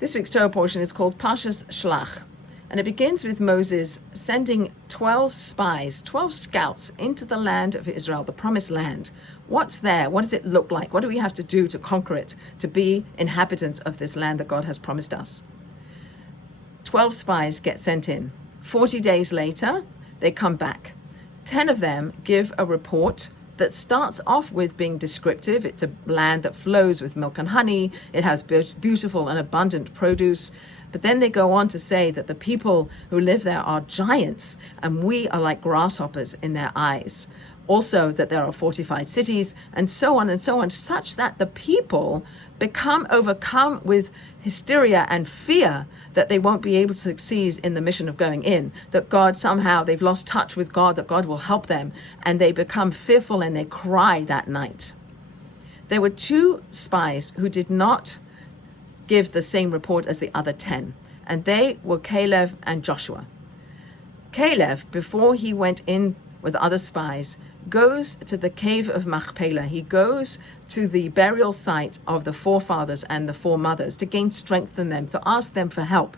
This week's Torah portion is called Parashat Shelach, and it begins with Moses sending 12 spies, 12 scouts into the land of Israel, the promised land. What's there? What does it look like? What do we have to do to conquer it, to be inhabitants of this land that God has promised us? 12 spies get sent in. 40 days later, they come back. 10 of them give a report that starts off with being descriptive. It's a land that flows with milk and honey. It has beautiful and abundant produce. But then they go on to say that the people who live there are giants, and we are like grasshoppers in their eyes. Also that there are fortified cities, and so on, such that the people become overcome with hysteria and fear that they won't be able to succeed in the mission of going in, that God somehow, they've lost touch with God, that God will help them, and they become fearful and they cry that night. There were 2 spies who did not give the same report as the other 10, and they were Caleb and Joshua. Caleb, before he went in with other spies, goes to the cave of Machpelah. He goes to the burial site of the forefathers and the foremothers to gain strength from them, to ask them for help.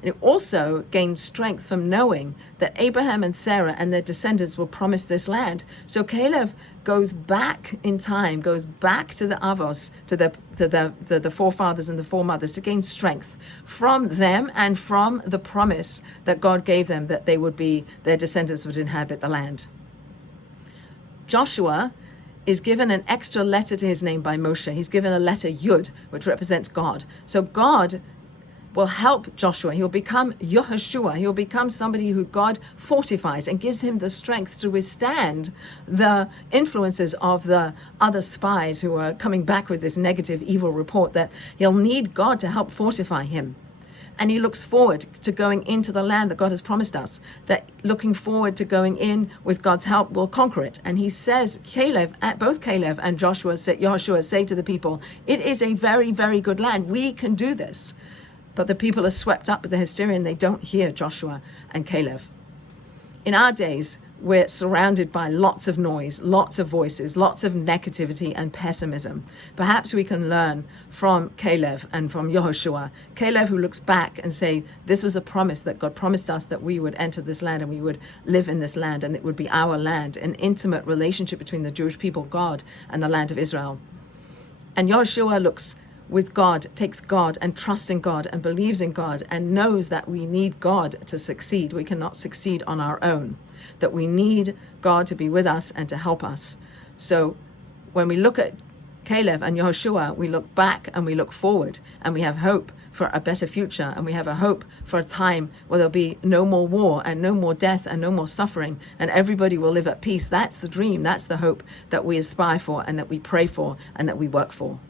And it also gains strength from knowing that Abraham and Sarah and their descendants will promise this land. So Caleb goes back in time, goes back to the Avos, to the forefathers and the foremothers, to gain strength from them and from the promise that God gave them, that they would be, their descendants would inhabit the land. Joshua is given an extra letter to his name by Moshe. He's given a letter Yud, which represents God. So God will help Joshua. He'll become Yehoshua. He'll become somebody who God fortifies and gives him the strength to withstand the influences of the other spies who are coming back with this negative, evil report, that he'll need God to help fortify him. And he looks forward to going into the land that God has promised us, that looking forward to going in with God's help will conquer it. And he says, both Caleb and Yehoshua say to the people, it is a very, very good land. We can do this. But the people are swept up with the hysteria and they don't hear Joshua and Caleb. In our days, we're surrounded by lots of noise, lots of voices, lots of negativity and pessimism. Perhaps we can learn from Caleb and from Yehoshua. Caleb, who looks back and say, this was a promise that God promised us, that we would enter this land and we would live in this land and it would be our land, an intimate relationship between the Jewish people, God, and the land of Israel. And Yehoshua looks with God, takes God and trusts in God and believes in God and knows that we need God to succeed. We cannot succeed on our own, that we need God to be with us and to help us. So when we look at Caleb and Yehoshua, we look back and we look forward, and we have hope for a better future, and we have a hope for a time where there'll be no more war and no more death and no more suffering, and everybody will live at peace. That's the dream, that's the hope that we aspire for and that we pray for and that we work for.